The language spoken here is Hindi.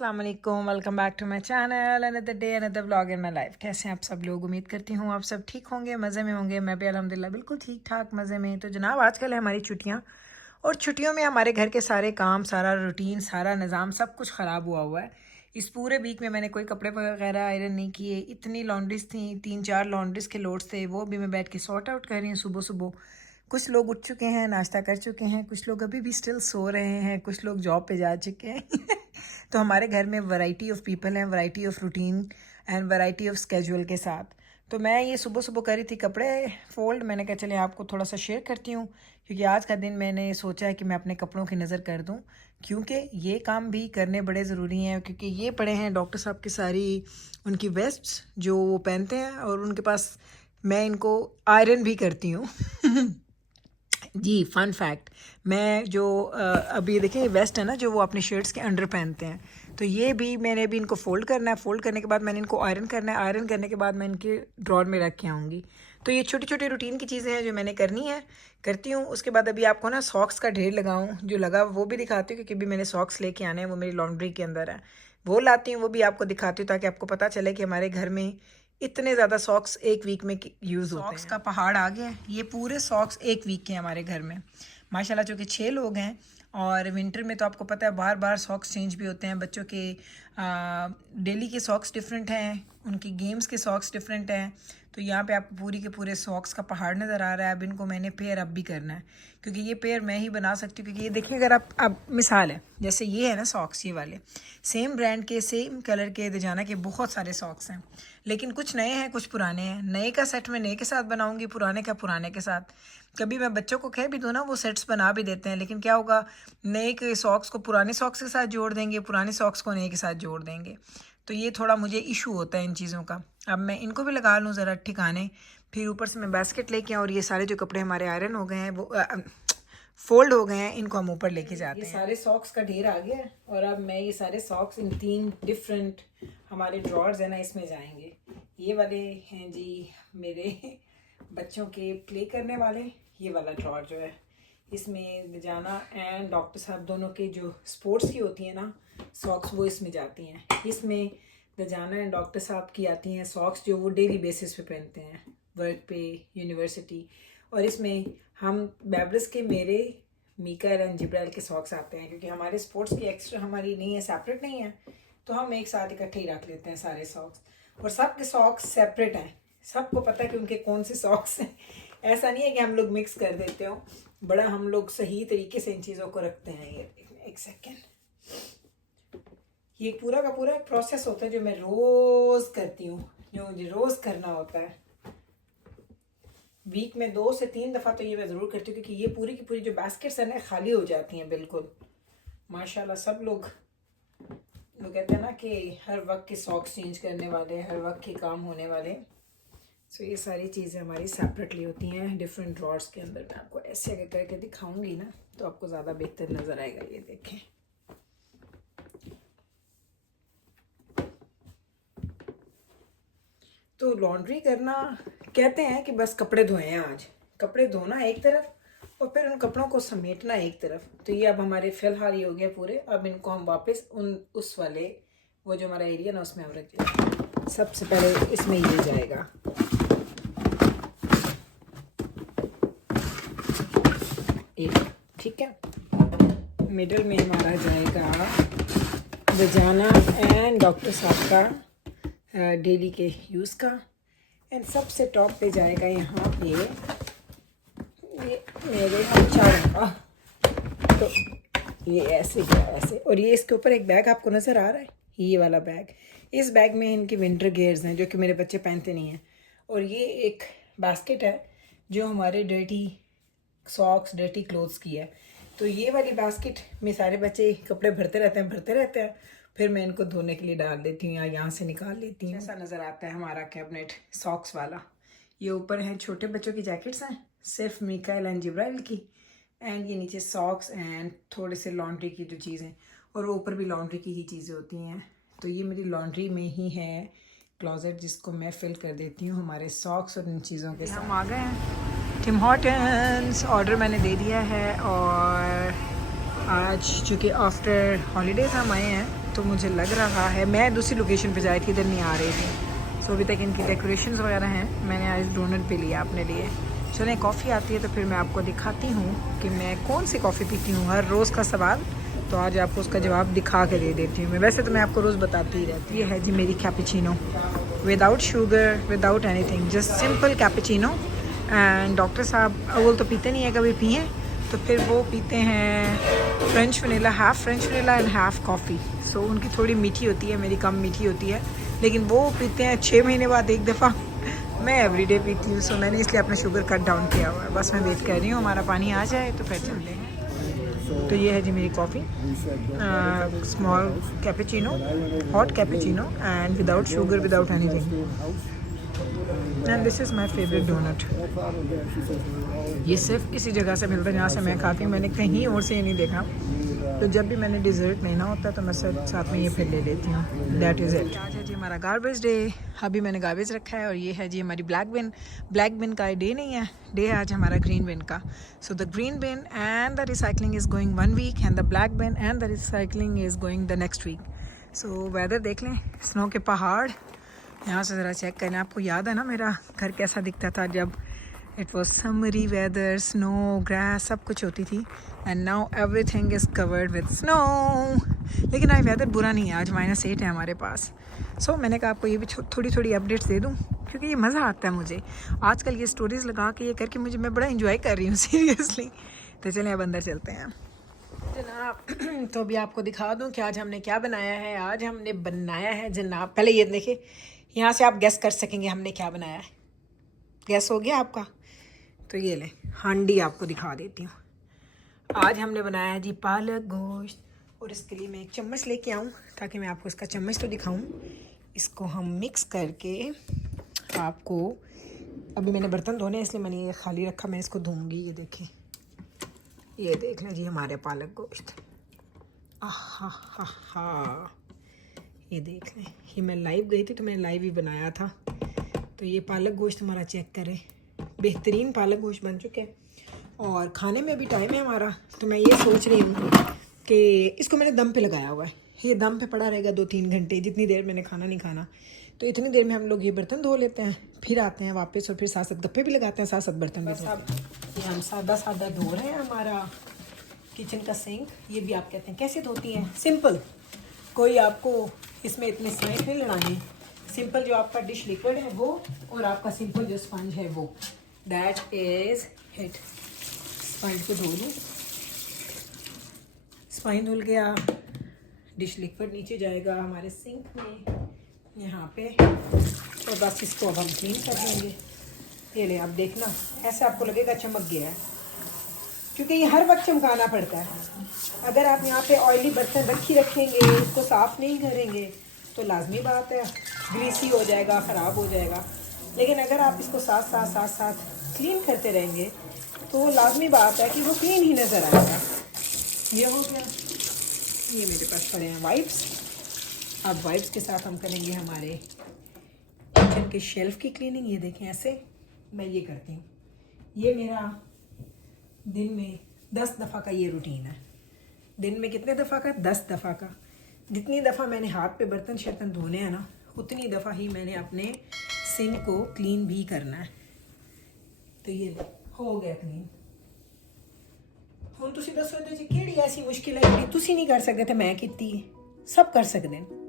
अस्सलाम वालेकुम, welcome back to my channel, another day another vlog in my life. कैसे हैं आप सब लोग? उम्मीद करती हूँ आप सब ठीक होंगे, मज़े में होंगे। मैं भी अल्हम्दुलिल्लाह बिल्कुल ठीक ठाक मज़े में। तो जनाब आजकल है हमारी छुट्टियाँ, और छुट्टियों में हमारे घर के सारे काम, सारा रूटीन, सारा निज़ाम सब कुछ ख़राब हुआ हुआ है। इस पूरे वीक में मैंने कोई कपड़े वगैरह आयरन नहीं किए। इतनी लॉन्ड्रीज थी, 3-4 लॉन्ड्रीज के लोड्स थे, वो भी मैं बैठ के सॉर्ट आउट कर रही हूँ सुबह सुबह। कुछ लोग उठ चुके हैं, नाश्ता कर चुके हैं, कुछ लोग अभी भी स्टिल सो रहे हैं, कुछ लोग जॉब पे जा चुके हैं तो हमारे घर में वैरायटी ऑफ पीपल हैं, variety of routine and variety of schedule के साथ। तो मैं ये सुबह सुबह करी थी कपड़े फोल्ड। मैंने कहा चले आपको थोड़ा सा शेयर करती हूँ, क्योंकि आज का दिन मैंने सोचा है कि मैं अपने कपड़ों की नज़र कर दूँ, क्योंकि ये काम भी करने बड़े ज़रूरी हैं। क्योंकि ये पड़े हैं डॉक्टर साहब की सारी उनकी वेस्ट्स जो वो पहनते हैं, और उनके पास मैं इनको आयरन भी करती हूँ जी, फन फैक्ट, मैं जो अभी देखिए वेस्ट है ना, जो वो अपने शर्ट्स के अंडर पहनते हैं, तो ये भी मैंने अभी इनको फ़ोल्ड करना है। फ़ोल्ड करने के बाद मैंने इनको आयरन करना है। आयरन करने के बाद मैं इनके ड्रॉर में रख के आऊँगी। तो ये छोटी छोटी रूटीन की चीज़ें हैं जो मैंने करनी है, करती हूँ। उसके बाद अभी आपको ना सॉक्स का ढेर लगाऊँ जो लगा वो भी दिखाती हूँ, क्योंकि अभी मैंने सॉक्स लेके आने हैं, वो मेरी लॉन्ड्री के अंदर है, वो लाती हूँ, वो भी आपको दिखाती हूँ, ताकि आपको पता चले कि हमारे घर में इतने ज़्यादा सॉक्स एक वीक में यूज़ होते हैं। सॉक्स का पहाड़ आ गया है। ये पूरे सॉक्स एक वीक के हमारे घर में माशाल्लाह, चूँकि 6 लोग हैं, और विंटर में तो आपको पता है बार बार सॉक्स चेंज भी होते हैं। बच्चों के डेली के सॉक्स डिफरेंट हैं, उनकी गेम्स के सॉक्स डिफरेंट हैं। तो यहाँ पे आपको पूरी के पूरे सॉक्स का पहाड़ नज़र आ रहा है। अब इनको मैंने पेयर अप भी करना है, क्योंकि ये पेयर मैं ही बना सकती हूँ। क्योंकि ये देखिए, अगर आप अब मिसाल है, जैसे ये है ना सॉक्स, ये वाले सेम ब्रांड के, सेम कलर के, दजाना के बहुत सारे सॉक्स हैं, लेकिन कुछ नए हैं, कुछ पुराने हैं। नए का सेट मैं नए के साथ बनाऊँगी, पुराने का पुराने के साथ। कभी मैं बच्चों को कह भी दूँ ना, वो सेट्स बना भी देते हैं, लेकिन क्या होगा, नए के सॉक्स को पुराने सॉक्स के साथ जोड़ देंगे, पुराने सॉक्स को नए के साथ जोड़ देंगे। तो ये थोड़ा मुझे इशू होता है इन चीज़ों का। अब मैं इनको भी लगा लूँ ज़रा ठिकाने, फिर ऊपर से मैं बास्केट लेके आऊँ, और ये सारे जो कपड़े हमारे आयरन हो गए हैं, वो फोल्ड हो गए हैं, इनको हम ऊपर लेके जाते हैं। ये सारे सॉक्स का ढेर आ गया है, और अब मैं ये सारे सॉक्स इन 3 डिफरेंट हमारे ड्रॉर्स हैं ना, इसमें जाएंगे। ये वाले हैं जी मेरे बच्चों के प्ले करने वाले। ये वाला ड्रॉर जो है, इसमें दजाना एंड डॉक्टर साहब दोनों के जो स्पोर्ट्स की होती हैं ना सॉक्स, वो इसमें जाती हैं। इसमें दजाना एंड डॉक्टर साहब की आती हैं सॉक्स जो वो डेली बेसिस पे पहनते हैं, वर्क पे, यूनिवर्सिटी। और इसमें हम बैब्रस के, मेरे, मीका एंड जिब्राइल के सॉक्स आते हैं, क्योंकि हमारे स्पोर्ट्स की एक्स्ट्रा हमारी नहीं है, सेपरेट नहीं है, तो हम एक साथ इकट्ठे ही रख लेते हैं सारे सॉक्स। और सबके सॉक्स सेपरेट हैं, सबको पता है कि उनके कौन से सॉक्स हैं। ऐसा नहीं है कि हम लोग मिक्स कर देते हो, बड़ा हम लोग सही तरीके से इन चीज़ों को रखते हैं। ये एक सेकेंड, ये पूरा का पूरा एक प्रोसेस होता है जो मैं रोज़ करती हूँ, जो मुझे रोज़ करना होता है। वीक में 2 से 3 दफ़ा तो ये मैं ज़रूर करती हूँ, क्योंकि ये पूरी की पूरी जो बास्केट्स हैं ना खाली हो जाती हैं बिल्कुल। माशाल्लाह सब लोग कहते हैं ना कि हर वक्त के सॉक्स चेंज करने वाले, हर वक्त के काम होने वाले। सो ये सारी चीज़ें हमारी सेपरेटली होती हैं डिफरेंट ड्रॉर्स के अंदर। मैं आपको ऐसे अगर करके दिखाऊंगी ना, तो आपको ज़्यादा बेहतर नज़र आएगा। ये देखें, तो लॉन्ड्री करना, कहते हैं कि बस कपड़े धोए हैं, आज कपड़े धोना एक तरफ, और फिर उन कपड़ों को समेटना एक तरफ। तो ये अब हमारे फ़िलहाल ये हो गया पूरे। अब इनको हम वापस उस वाले, वो जो हमारा एरिया ना, उसमें हम रख दें। सबसे पहले इसमें ये जाएगा, एक, ठीक है। मिडल में हमारा जाएगा दजाना एंड डॉक्टर साहब का डेली के यूज़ का, एंड सबसे टॉप पे जाएगा यहाँ पे ये मेरे चारों का। तो ये ऐसे क्या ऐसे, और ये इसके ऊपर एक बैग आपको नज़र आ रहा है, ये वाला बैग। इस बैग में इनके विंटर गेयर्स हैं जो कि मेरे बच्चे पहनते नहीं हैं। और ये एक बास्केट है जो हमारे डर्टी सॉक्स, डर्टी क्लोथ्स की है। तो ये वाली बास्केट में सारे बच्चे कपड़े भरते रहते हैं, फिर मैं इनको धोने के लिए डाल देती हूँ या यहाँ से निकाल लेती हूँ। ऐसा नज़र आता है हमारा कैबिनेट सॉक्स वाला। ये ऊपर हैं छोटे बच्चों की जैकेट्स हैं, सिर्फ मिकाइल एंड जिब्राइल की, एंड ये नीचे सॉक्स एंड थोड़े से लॉन्ड्री की जो चीज़ें, और ऊपर भी लॉन्ड्री की ही चीज़ें होती हैं। तो ये मेरी लॉन्ड्री में ही है क्लोजेट, जिसको मैं फिल कर देती हूँ हमारे सॉक्स और इन चीज़ों के साथ। हम आ गए हैं टिम हॉर्टन्स, ऑर्डर मैंने दे दिया है। और आज चूँकि आफ्टर हॉलीडेज़ हम आए हैं, तो मुझे लग रहा है मैं दूसरी लोकेशन पे जाई थी, इधर नहीं आ रही थी। सो अभी तक इनकी डेकोरेशंस वगैरह हैं। मैंने आज डोनट पे लिया अपने लिए। चलें कॉफ़ी आती है तो फिर मैं आपको दिखाती हूँ कि मैं कौन सी कॉफ़ी पीती हूँ। हर रोज़ का सवाल, तो आज आपको उसका जवाब दिखा के दे देती हूँ मैं। वैसे तो मैं आपको रोज़ बताती ही रहती हूँ। ये है जी मेरी cappuccino, without sugar, without anything, just simple cappuccino. And doctor साहब अव्वल तो पीते नहीं है, कभी पिए तो फिर वो पीते हैं French vanilla, half French vanilla and half coffee. So उनकी थोड़ी मीठी होती है, मेरी कम मीठी होती है, लेकिन वो पीते हैं 6 महीने बाद एक दफ़ा। मैं एवरीडे पीती हूँ। सो मैंने इसलिए अपना शुगर कट डाउन किया हुआ है। बस मैं वेट कर रही हूँ हमारा पानी आ जाए तो फिर चलते हैं। तो ये है जी मेरी coffee, small cappuccino, hot cappuccino and without sugar, without anything. And this is my favourite doughnut. ये सिर्फ इसी जगह से मिलता है जहाँ से मैं खाती हूँ, मैंने कहीं और से नहीं देखा। तो जब भी मैंने डिज़र्ट लेना होता तो मैं सिर्फ साथ में ये फिर ले लेती हूँ। That is it. आज है जी हमारा गार्बेज डे। अभी मैंने गार्बेज रखा है और ये है जी हमारी ब्लैक बिन। ब्लैक बिन का डे नहीं है, डे है आज हमारा ग्रीन बिन का। So the green bin and the recycling is going 1 week and the black bin and the recycling is going the next week. So weather देख लें, स्नो के पहाड़ यहाँ से ज़रा चेक करें। आपको याद है ना मेरा घर कैसा दिखता था जब it was summery weather, snow, grass सब कुछ होती थी। And now everything is covered with snow. लेकिन आज वेदर बुरा नहीं है, आज -8 है हमारे पास। सो मैंने कहा आपको ये भी थोड़ी थोड़ी अपडेट्स दे दूँ, क्योंकि ये मज़ा आता है मुझे आजकल ये स्टोरीज़ लगा के, ये करके मैं बड़ा इंजॉय कर रही हूँ सीरियसली। तो चलें अब अंदर चलते हैं जनाब। तो अभी आपको दिखा दूँ कि आज हमने क्या बनाया है। आज हमने बनाया है जनाब, पहले ये देखिए, यहाँ से आप गेस कर सकेंगे हमने क्या बनाया है। गैस हो गया आपका? तो ये ले हांडी आपको दिखा देती हूँ। आज हमने बनाया है जी पालक गोश्त, और इसके लिए मैं एक चम्मच लेके आऊँ ताकि मैं आपको इसका चम्मच तो दिखाऊँ। इसको हम मिक्स करके आपको, अभी मैंने बर्तन धोने इसलिए मैंने ये खाली रखा, मैं इसको धोऊंगी। ये देखें, ये देख लें जी हमारे पालक गोश्त। आहा हा हा, ये देख लें। ये मैं लाइव गई थी तो मैंने लाइव ही बनाया था। तो ये पालक गोश्त हमारा चेक करें, बेहतरीन पालक गोश्त बन चुके हैं। और खाने में भी टाइम है हमारा, तो मैं ये सोच रही हूँ कि इसको मैंने दम पे लगाया हुआ है। ये दम पे पड़ा रहेगा 2-3 घंटे, जितनी देर मैंने खाना नहीं खाना। तो इतनी देर में हम लोग ये बर्तन धो लेते हैं, फिर आते हैं वापस और फिर साथ साथ गप्पे भी लगाते हैं, साथ साथ बर्तन भी धोते हैं। ये हम सादा सादा धो रहे हैं हमारा किचन का सिंक। ये भी आप कहते हैं कैसे धोती हैं? सिंपल, कोई आपको इसमें इतने स्माइल नहीं लड़ाने। सिंपल जो आपका डिश लिक्विड है वो, और आपका सिंपल जो स्पंज है वो, दैट इज़ हिट। स्पंज को धो लूँ, स्पंज धुल गया, डिश लिक्विड नीचे जाएगा हमारे सिंक में यहाँ पे, और बस इसको अब हम क्लीन कर देंगे। ये ले आप देखना, ऐसे आपको लगेगा चमक गया है, क्योंकि ये हर वक्त चमकाना पड़ता है। अगर आप यहाँ पे ऑयली बर्तन रखेंगे, इसको साफ़ नहीं करेंगे तो लाजमी बात है ग्रीसी हो जाएगा, ख़राब हो जाएगा। लेकिन अगर आप इसको साथ क्लीन करते रहेंगे तो लाजमी बात है कि वो क्लीन ही नज़र आएगा। ये हो गया। ये मेरे पास पड़े हैं वाइप्स। अब वाइप्स के साथ हम करेंगे हमारे किचन के शेल्फ़ की क्लीनिंग। ये देखें, ऐसे मैं ये करती हूँ। ये मेरा दिन में 10 दफ़ा का ये रूटीन है। दिन में कितने दफ़ा का? 10 दफ़ा का। जितनी दफ़ा मैंने हाथ पे बर्तन शर्तन धोने हैं ना, उतनी दफ़ा ही मैंने अपने सिंक को क्लीन भी करना है। तो ये हो गया क्लीन। हुण तुसीं दसो इहदे च केड़ी ऐसी मुश्किल है जिहड़ी तुसीं नहीं कर सकदे ते मैं कीती है? सब कर सकदे न।